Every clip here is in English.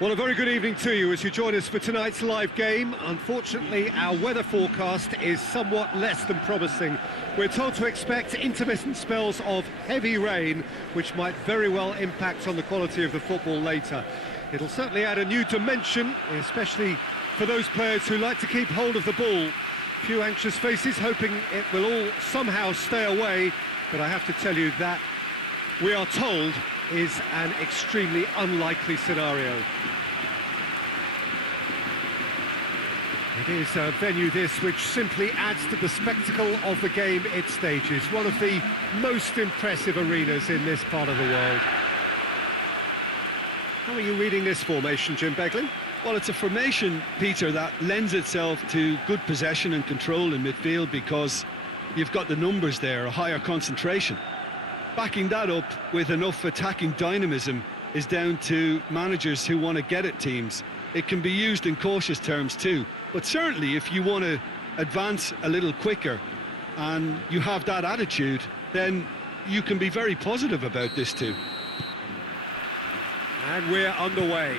Well, a very good evening to you as you join us for tonight's live game. Unfortunately, our weather forecast is somewhat less than promising. We're told to expect intermittent spells of heavy rain, which might very well impact on the quality of the football later. It'll certainly add a new dimension, especially for those players who like to keep hold of the ball. Few anxious faces hoping it will all somehow stay away, but I have to tell you that we are told is an extremely unlikely scenario. It is a venue this which simply adds to the spectacle of the game it stages. One of the most impressive arenas in this part of the world. How are you reading this formation, Jim Beglin? Well, it's a formation, Peter, that lends itself to good possession and control in midfield because you've got the numbers there, a higher concentration. Backing that up with enough attacking dynamism is down to managers who want to get at teams. It can be used in cautious terms too, but certainly if you want to advance a little quicker and you have that attitude, then you can be very positive about this too. And we're underway.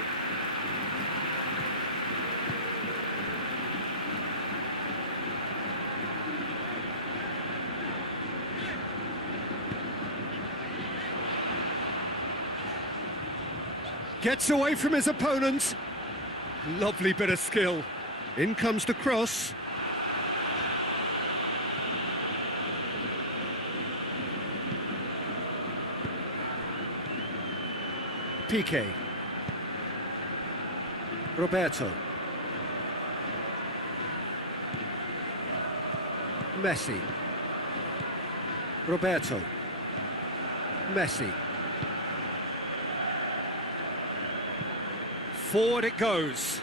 Gets away from his opponent. Lovely bit of skill. In comes the cross. Piqué. Roberto. Messi. Roberto. Messi. Forward it goes.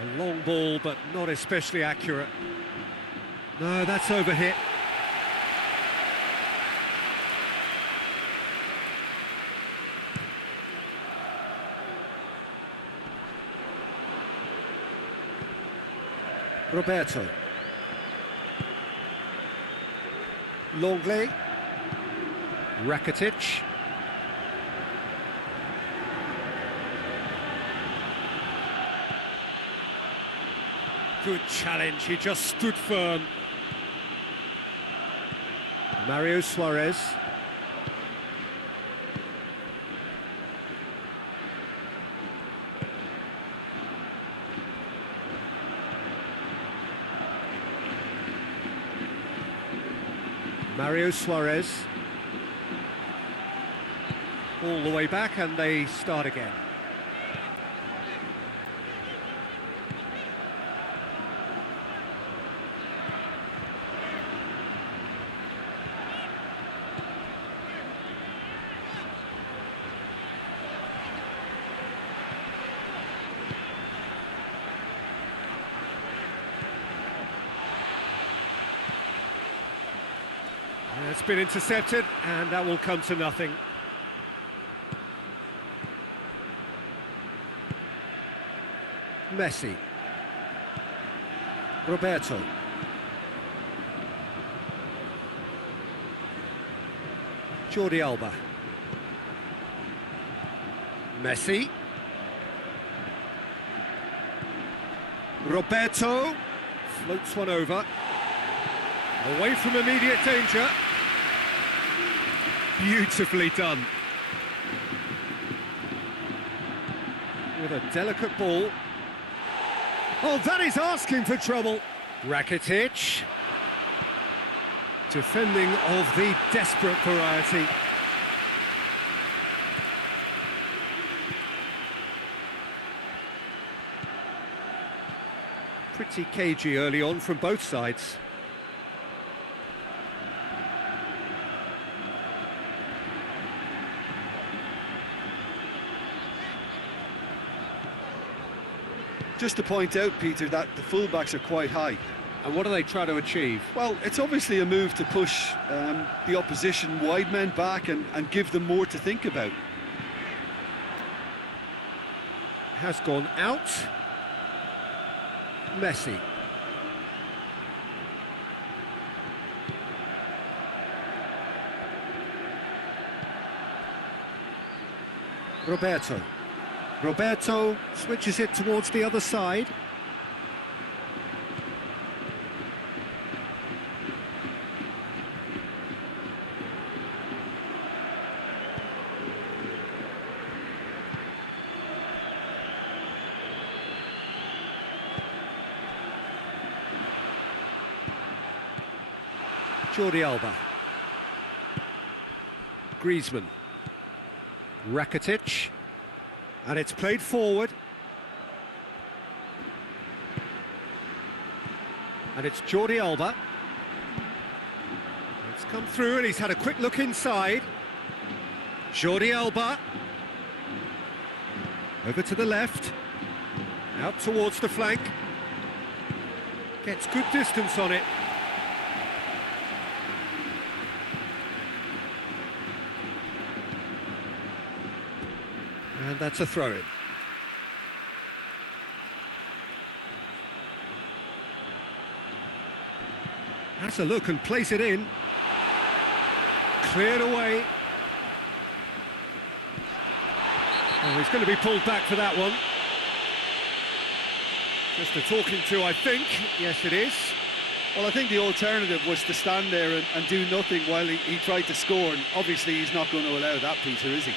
A long ball, but not especially accurate. No, that's overhit. Roberto. Longley. Rakitic. Good challenge, he just stood firm. Mario Suarez. Mario Suarez. All the way back and they start again. It's been intercepted, and that will come to nothing. Messi. Roberto. Jordi Alba. Messi. Roberto. Floats one over. Away from immediate danger. Beautifully done. With a delicate ball. Oh, that is asking for trouble. Rakitic. Defending of the desperate variety. Pretty cagey early on from both sides. Just to point out, Peter, that the fullbacks are quite high. And what do they try to achieve? Well, it's obviously a move to push the opposition wide men back and give them more to think about. Has gone out. Messi. Roberto. Roberto switches it towards the other side. Jordi Alba. Griezmann. Rakitic. And it's played forward. And it's Jordi Alba. It's come through and he's had a quick look inside. Jordi Alba. Over to the left. Out towards the flank. Gets good distance on it. And that's a throw-in. Has a look and plays it in. Cleared away. Oh, he's going to be pulled back for that one. Just a talking to, I think. Yes, it is. Well, I think the alternative was to stand there and do nothing while he tried to score, and obviously he's not going to allow that, Peter, is he?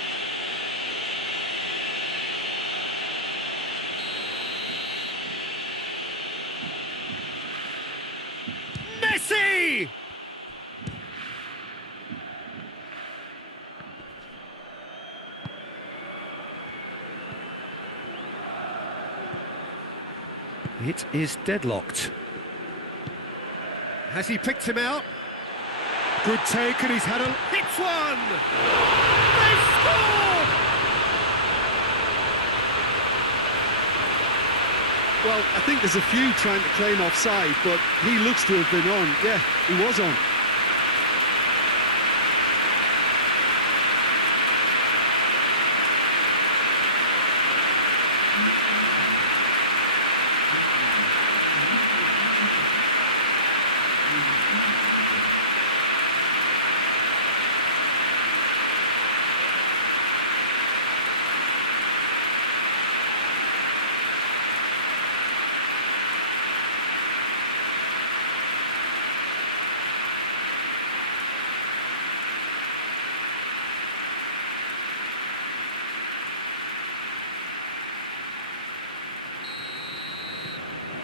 Messi! It is deadlocked. Has he picked him out? Good take, and he's had a... Hits one! They scored! Well, I think there's a few trying to claim offside, but he looks to have been on. Yeah, he was on.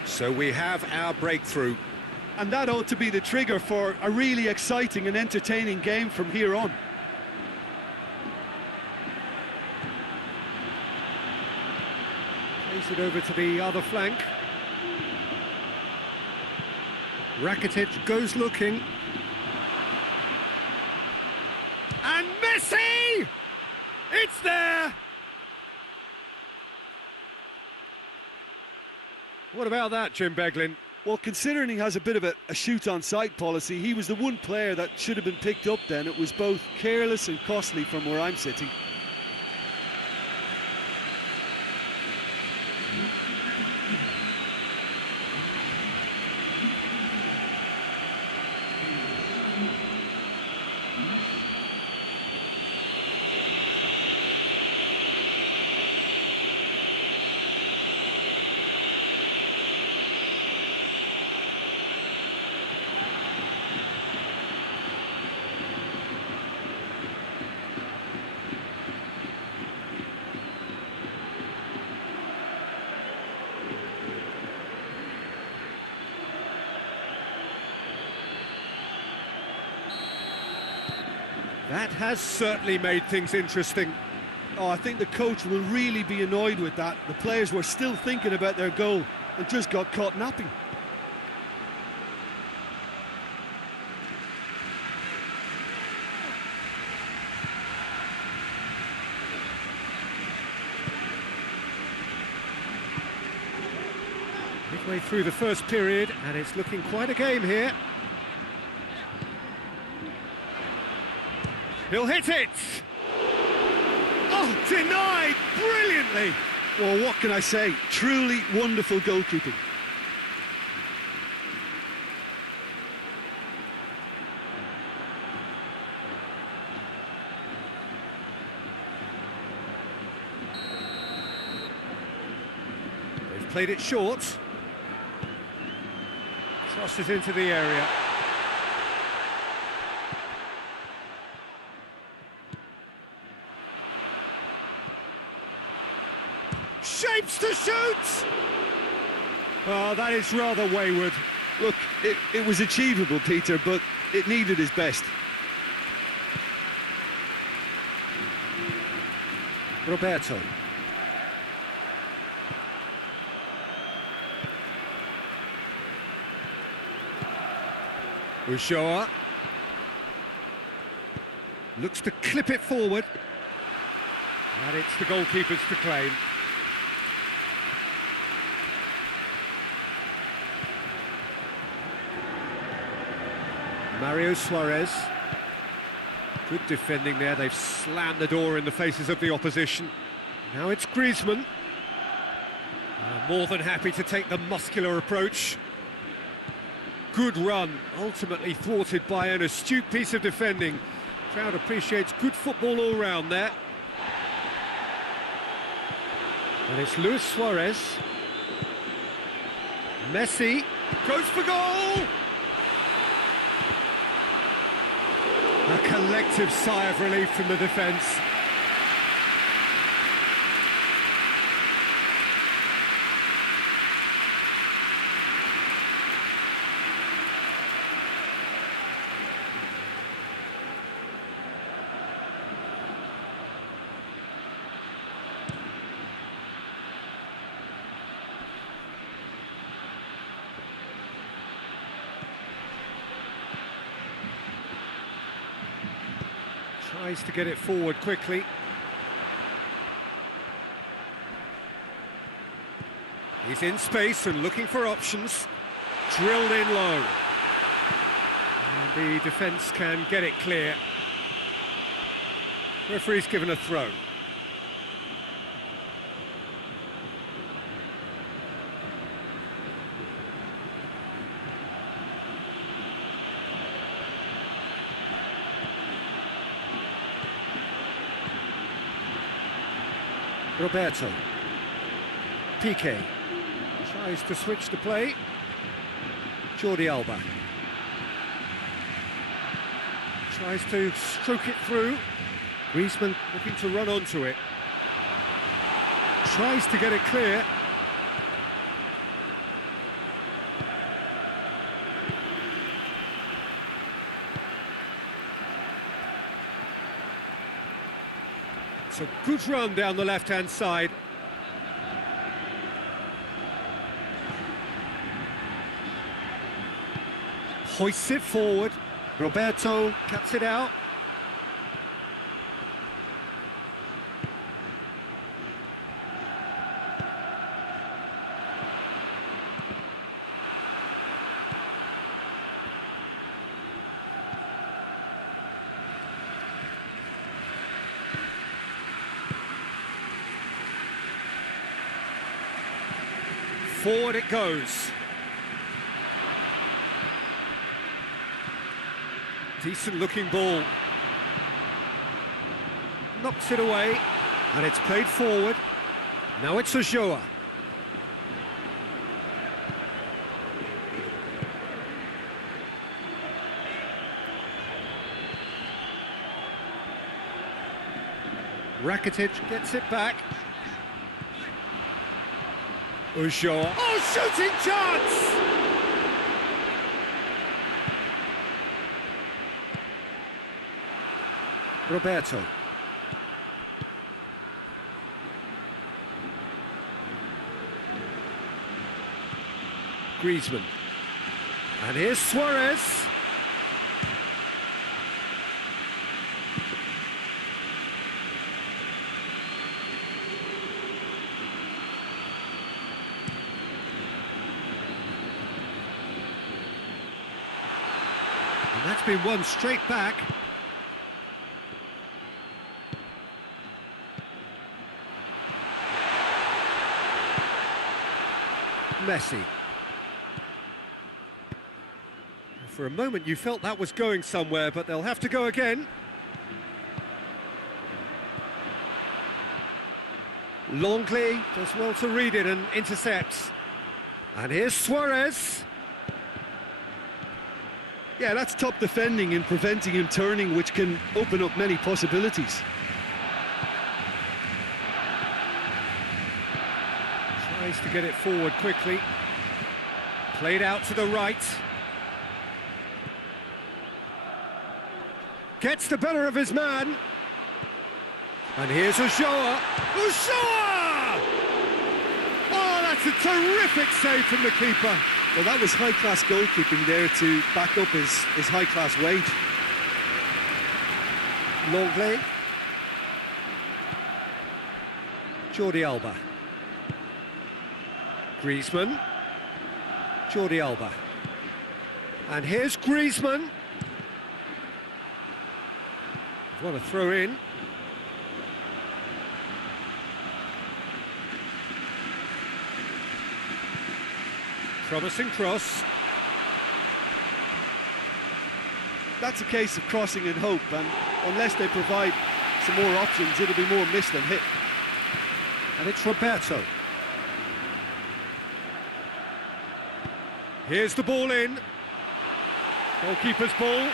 So we have our breakthrough. And that ought to be the trigger for a really exciting and entertaining game from here on. Plays it over to the other flank. Rakitic goes looking. And Messi! It's there! What about that, Jim Beglin? Well, considering he has a bit of a shoot-on-sight policy, he was the one player that should have been picked up then. It was both careless and costly from where I'm sitting. That has certainly made things interesting. Oh, I think the coach will really be annoyed with that. The players were still thinking about their goal and just got caught napping. Midway through the first period, and it's looking quite a game here. He'll hit it! Oh, denied brilliantly! Well, what can I say? Truly wonderful goalkeeping. Played it short. Crosses into the area. Shapes to shoot! Oh, that is rather wayward. Look, it was achievable, Peter, but it needed his best. Roberto. Ulloa. Looks to clip it forward. And it's the goalkeeper's to claim. Mario Suarez. Good defending there. They've slammed the door in the faces of the opposition. Now it's Griezmann. More than happy to take the muscular approach. Good run, ultimately thwarted by an astute piece of defending. Crowd appreciates good football all round there. And it's Luis Suarez. Messi goes for goal! A collective sigh of relief from the defence. Tries to get it forward quickly. He's in space and looking for options. Drilled in low. And the defence can get it clear. Referee's given a throw. Roberto. Piqué tries to switch the play. Jordi Alba tries to stroke it through. Griezmann looking to run onto it. Tries to get it clear. It's a good run down the left-hand side. Hoists it forward. Roberto cuts it out. Forward it goes. Decent looking ball. Knocks it away. And it's played forward. Now it's Ulloa. Rakitic gets it back. Ulloa. Oh, shooting chance! Roberto. Griezmann. And here's Suarez. And that's been won straight back. Messi. For a moment you felt that was going somewhere, but they'll have to go again. Longley does well to read it and intercepts. And here's Suarez. Yeah, that's top defending and preventing him turning, which can open up many possibilities. Tries to get it forward quickly. Played out to the right. Gets the better of his man. And here's Ulloa. Ulloa! Oh, that's a terrific save from the keeper. Well, that was high-class goalkeeping there to back up his high-class weight. Longley. Jordi Alba. Griezmann. Jordi Alba. And here's Griezmann. What a throw in. Promising cross. That's a case of crossing and hope, and unless they provide some more options, it'll be more miss than hit. And it's Roberto. Here's the ball in. Goalkeeper's ball.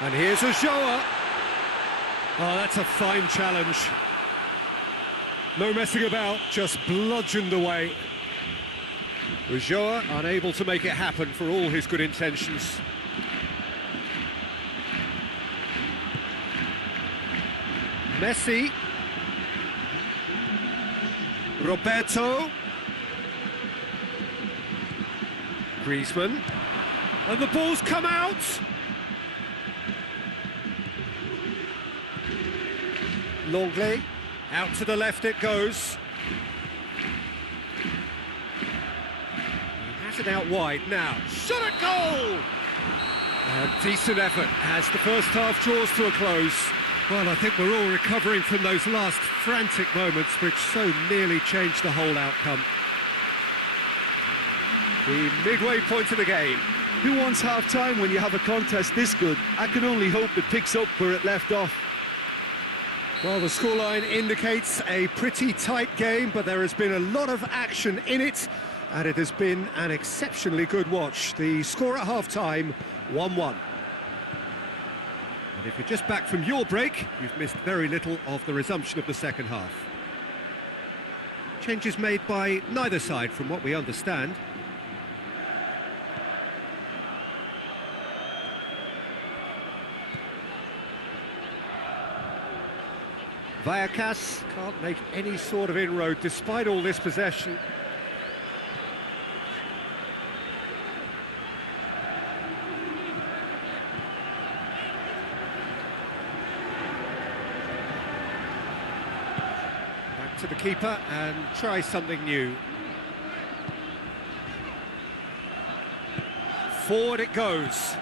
And here's Ulloa. Oh, that's a fine challenge. No messing about, just bludgeoned away. Ulloa unable to make it happen for all his good intentions. Messi. Roberto. Griezmann. And the ball's come out. Longley, out to the left it goes. He has it out wide now. Shot at goal! A decent effort as the first half draws to a close. Well, I think we're all recovering from those last frantic moments which so nearly changed the whole outcome. The midway point of the game. Who wants half-time when you have a contest this good? I can only hope it picks up where it left off. Well, the scoreline indicates a pretty tight game, but there has been a lot of action in it, and it has been an exceptionally good watch. The score at half-time, 1-1. And if you're just back from your break, you've missed very little of the resumption of the second half. Changes made by neither side, from what we understand. Vallecano can't make any sort of inroad despite all this possession. Back to the keeper and try something new. Forward it goes.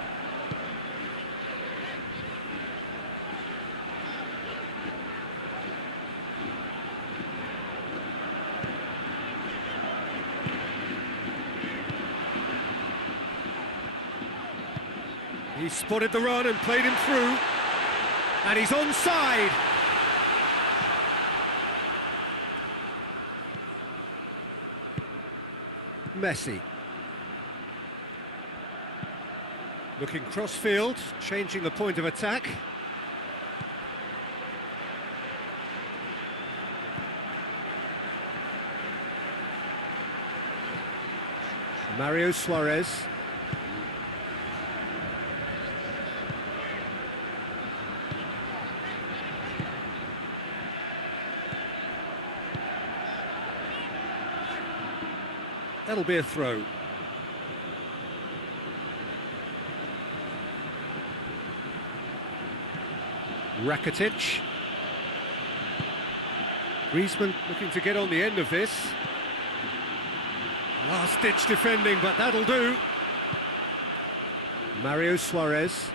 He spotted the run and played him through. And he's onside. Messi. Looking cross-field, changing the point of attack. Mario Suarez. That'll be a throw. Rakitic. Griezmann looking to get on the end of this. Last-ditch defending, but that'll do. Mario Suarez.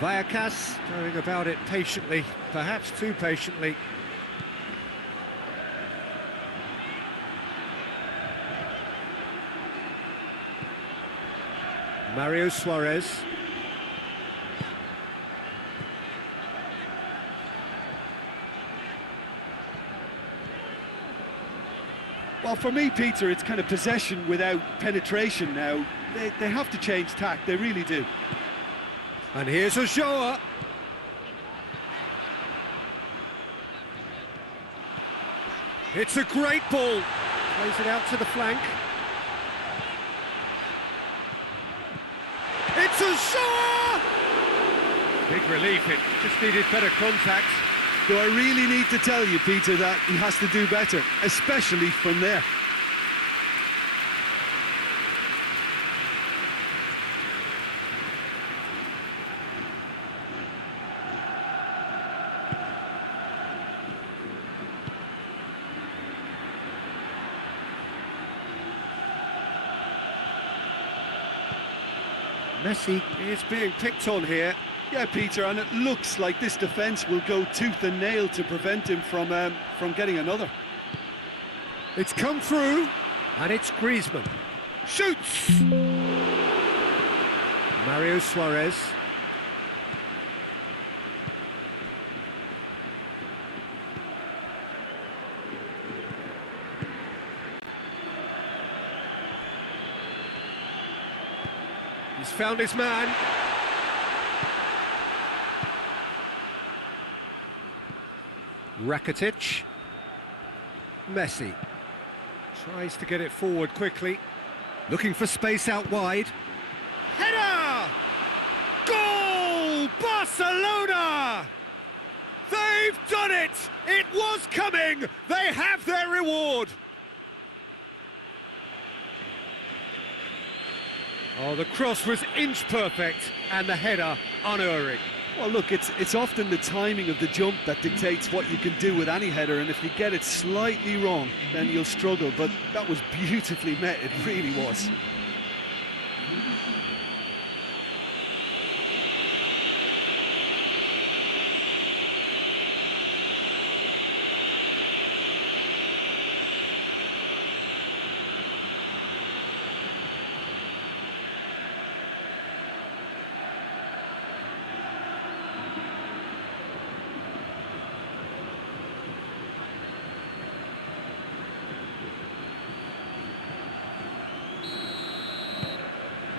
Vallecas going about it patiently, perhaps too patiently. Mario Suarez. Well, for me, Peter, it's kind of possession without penetration now. They have to change tack, they really do. And here's Ulloa. It's a great ball. Plays it out to the flank. It's Ulloa! Big relief, it just needed better contact. Do I really need to tell you, Peter, that he has to do better, especially from there? Messi is being picked on here. Yeah, Peter, and it looks like this defence will go tooth and nail to prevent him from getting another. It's come through, and it's Griezmann. Shoots! Mario Suarez. He's found his man. Rakitic. Messi. Tries to get it forward quickly. Looking for space out wide. Header! Goal! Barcelona! They've done it! It was coming! They have their reward! Oh, the cross was inch perfect and the header unerring. Well, look, it's often the timing of the jump that dictates what you can do with any header, and if you get it slightly wrong, then you'll struggle. But that was beautifully met, it really was.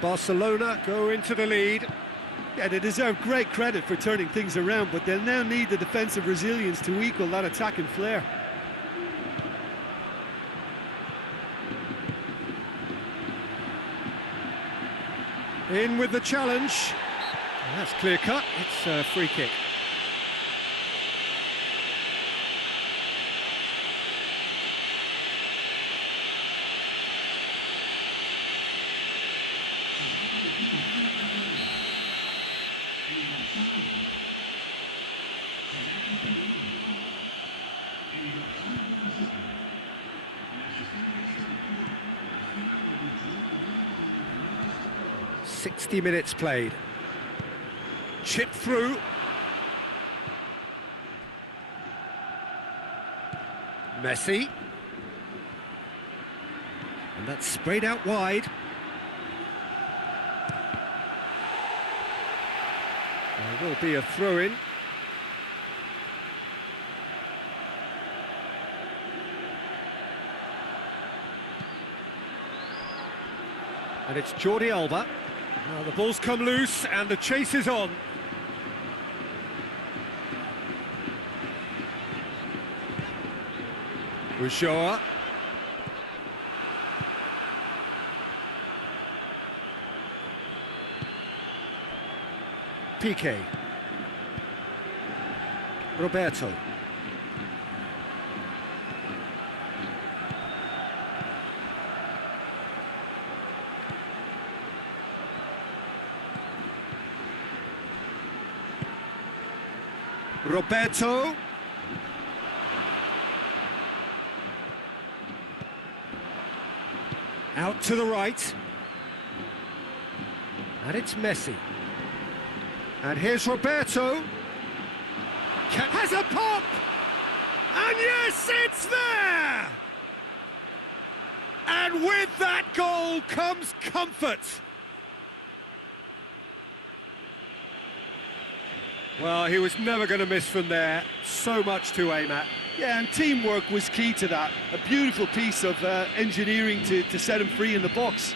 Barcelona go into the lead. Yeah, they deserve great credit for turning things around, but they'll now need the defensive resilience to equal that attacking flair. In with the challenge. That's clear cut. It's a free kick. "60 minutes played. Chip through. Messi. And that's sprayed out wide. There will be a throw-in. And it's Jordi Alba. Now the ball's come loose and the chase is on. Ulloa. Piqué. Roberto. Roberto. Out to the right. And it's Messi. And here's Roberto. Has a pop! And yes, it's there! And with that goal comes comfort. Well, he was never going to miss from there. So much to aim at. Yeah, and teamwork was key to that. A beautiful piece of engineering to set him free in the box.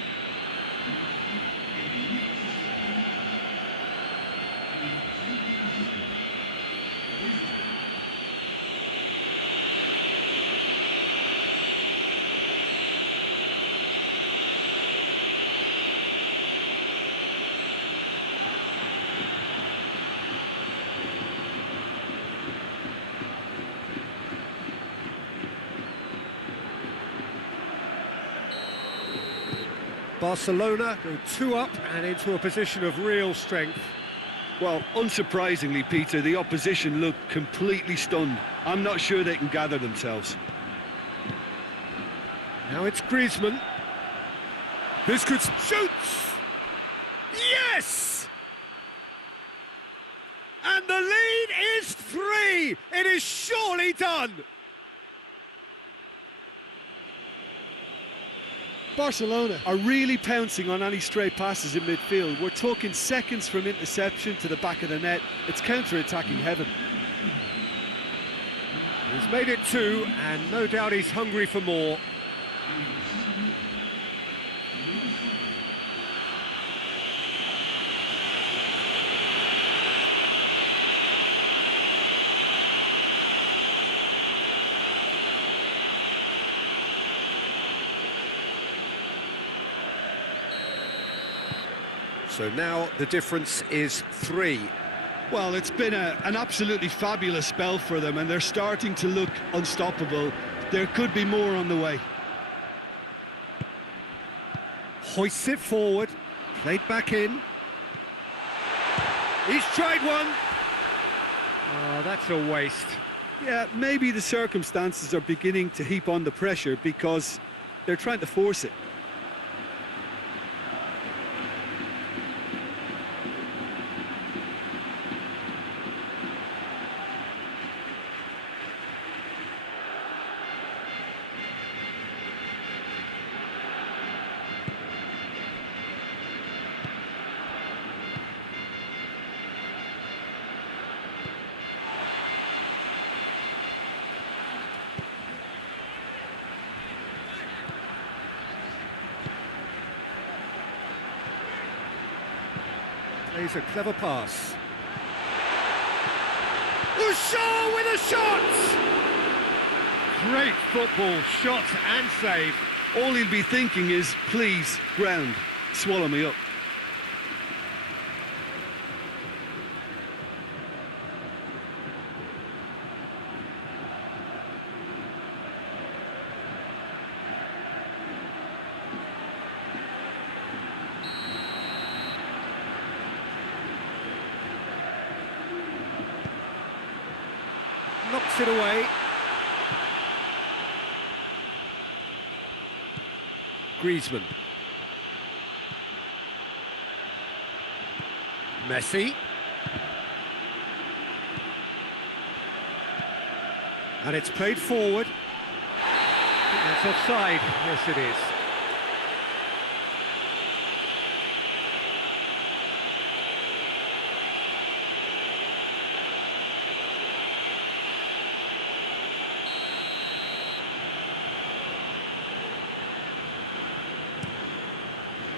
Barcelona go 2 up and into a position of real strength. Well, unsurprisingly, Peter, the opposition look completely stunned. I'm not sure they can gather themselves. Now it's Griezmann. This could shoot! Yes! And the lead is 3! It is surely done! Barcelona are really pouncing on any stray passes in midfield. We're talking seconds from interception to the back of the net. It's counter-attacking heaven. He's made it 2, and no doubt he's hungry for more. So now the difference is 3. Well, it's been an absolutely fabulous spell for them, and they're starting to look unstoppable. There could be more on the way. Hoists it forward, played back in. He's tried one. Oh, that's a waste. Yeah, maybe the circumstances are beginning to heap on the pressure because they're trying to force it. Plays a clever pass. Shaw with a shot! Great football, shot and save. All he'll be thinking is, please, ground, swallow me up. Knocks it away. Griezmann. Messi. And it's played forward. That's offside. Yes, it is.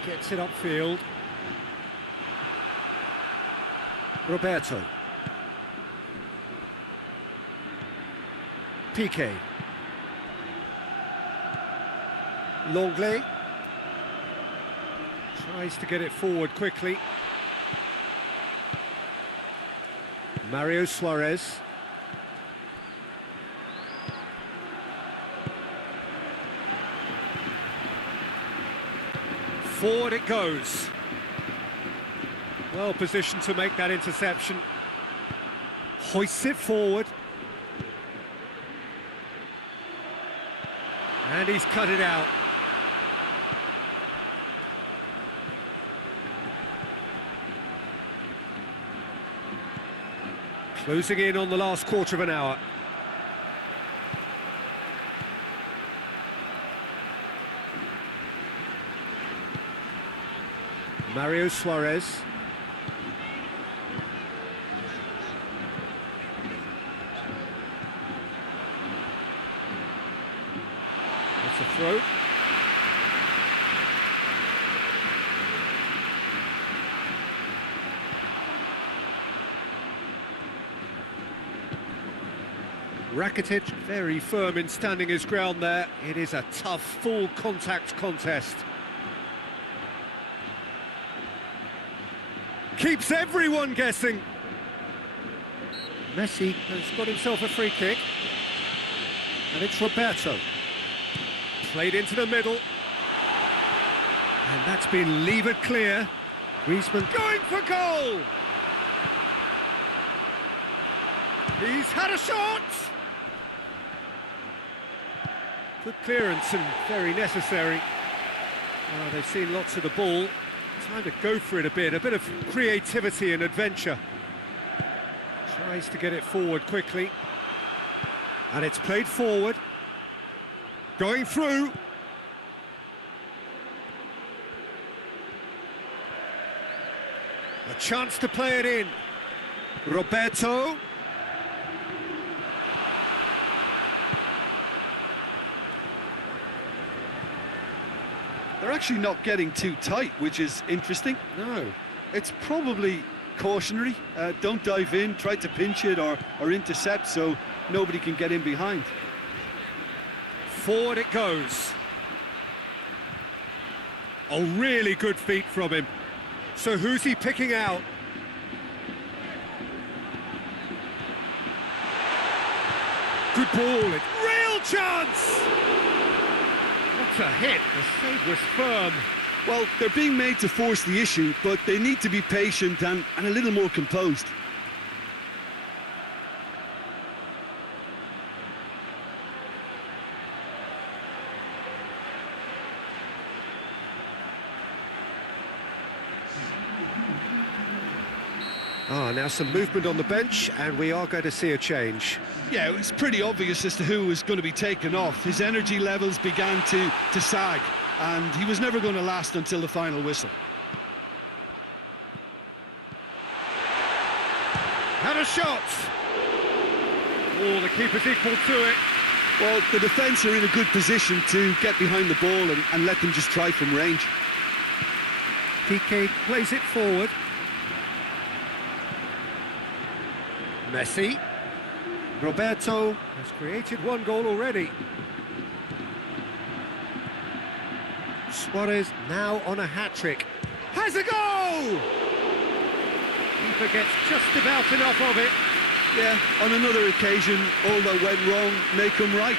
Gets it upfield. Roberto. Piqué. Longley. Tries to get it forward quickly. Mario Suarez. Forward it goes. Well positioned to make that interception. Hoists it forward. And he's cut it out. Closing in on the last quarter of an hour. Mario Suarez. That's a throw. Rakitic, very firm in standing his ground there. It is a tough, full contact contest. Keeps everyone guessing. Messi has got himself a free kick. And it's Roberto. Played into the middle. And that's been levered clear. Griezmann going for goal! He's had a shot! Good clearance and very necessary. Oh, they've seen lots of the ball. Time to go for it a bit of creativity and adventure. Tries to get it forward quickly. And it's played forward. Going through. A chance to play it in. Roberto. They're actually not getting too tight, which is interesting. No. It's probably cautionary. Don't dive in, try to pinch it or intercept so nobody can get in behind. Forward it goes. Oh, really good feet from him. So who's he picking out? Good ball, it's real chance! What a hit, the save was firm. Well, they're being made to force the issue, but they need to be patient and a little more composed. Now some movement on the bench, and we are going to see a change. Yeah, it was pretty obvious as to who was going to be taken off. His energy levels began to sag, and he was never going to last until the final whistle. Had a shot! Oh, the keeper's equal to it. Well, the defence are in a good position to get behind the ball and let them just try from range. Piqué plays it forward. Messi. Roberto has created one goal already. Suarez now on a hat-trick. Has a goal! Keeper gets just about enough of it. Yeah, on another occasion, all that went wrong may come right.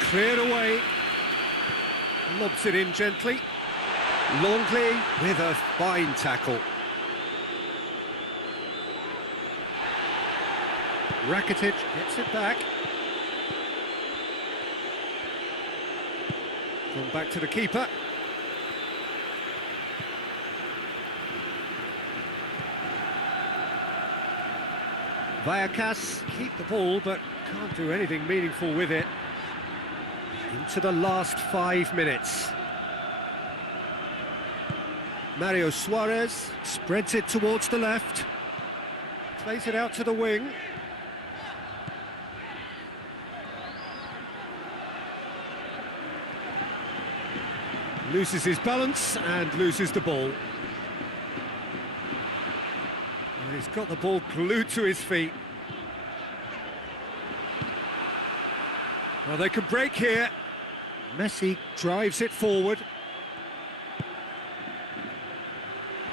Cleared away. Lobs it in gently. Longley with a fine tackle. Rakitic gets it back. Gone back to the keeper. Vallecano keep the ball, but can't do anything meaningful with it. Into the last 5 minutes. Mario Suarez spreads it towards the left. Plays it out to the wing. Loses his balance and loses the ball. And he's got the ball glued to his feet. Well, they can break here. Messi drives it forward.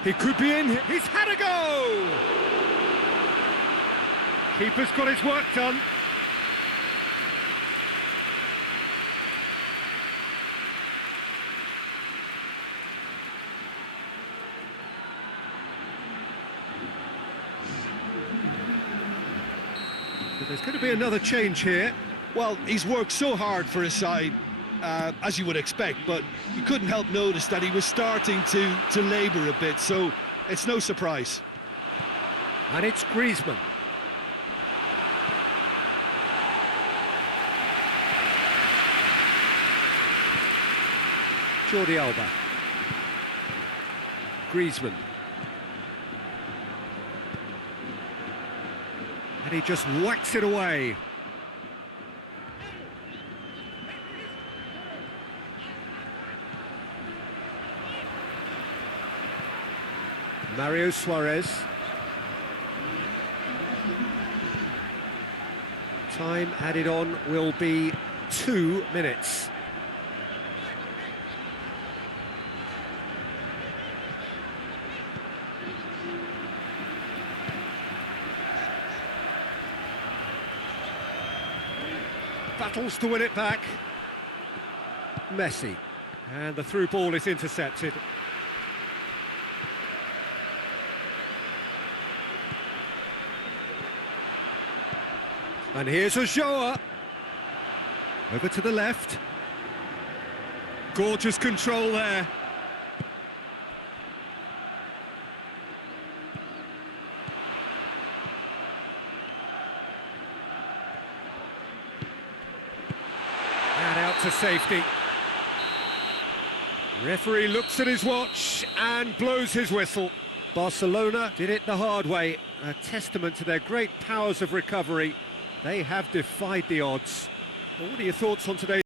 He could be in. He's had a go! Keeper's got his work done. But there's going to be another change here. Well, he's worked so hard for his side, as you would expect, but you couldn't help notice that he was starting to labour a bit, so it's no surprise. And it's Griezmann. Jordi Alba. Griezmann. And he just whacks it away. Mario Suarez. Time added on will be 2 minutes. Battles to win it back. Messi. And the through ball is intercepted. And here's Ulloa. Over to the left. Gorgeous control there. And out to safety. Referee looks at his watch and blows his whistle. Barcelona did it the hard way. A testament to their great powers of recovery. They have defied the odds. What are your thoughts on today's